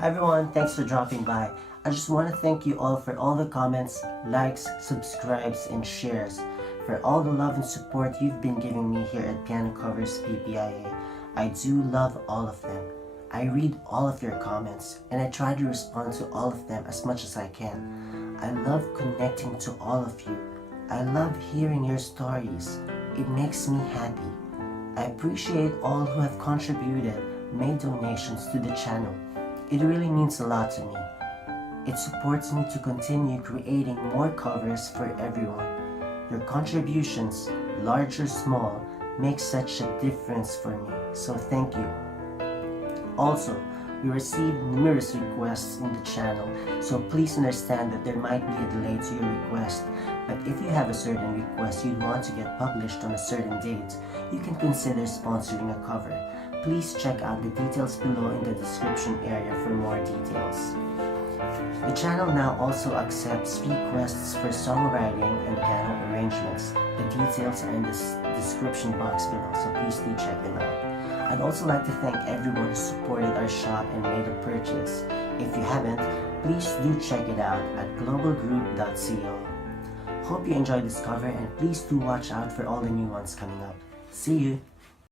Hi everyone, thanks for dropping by. I just want to thank you all for all the comments, likes, subscribes, and shares. For all the love and support you've been giving me here at Piano Covers PPIA. I do love all of them. I read all of your comments and I try to respond to all of them as much as I can. I love connecting to all of you. I love hearing your stories. It makes me happy. I appreciate all who have contributed, made donations to the channel. It really means a lot to me. It supports me to continue creating more covers for everyone. Your contributions, large or small, make such a difference for me, so thank you. Also, we received numerous requests in the channel, so please understand that there might be a delay to your request. But if you have a certain request you'd want to get published on a certain date, you can consider sponsoring a cover. Please check out the details below in the description area for more details. The channel now also accepts requests for songwriting and piano arrangements. The details are in the description box below, so please do check them out. I'd also like to thank everyone who supported our shop and made a purchase. If you haven't, please do check it out at globalgroup.co. Hope you enjoyed this cover and please do watch out for all the new ones coming up. See you!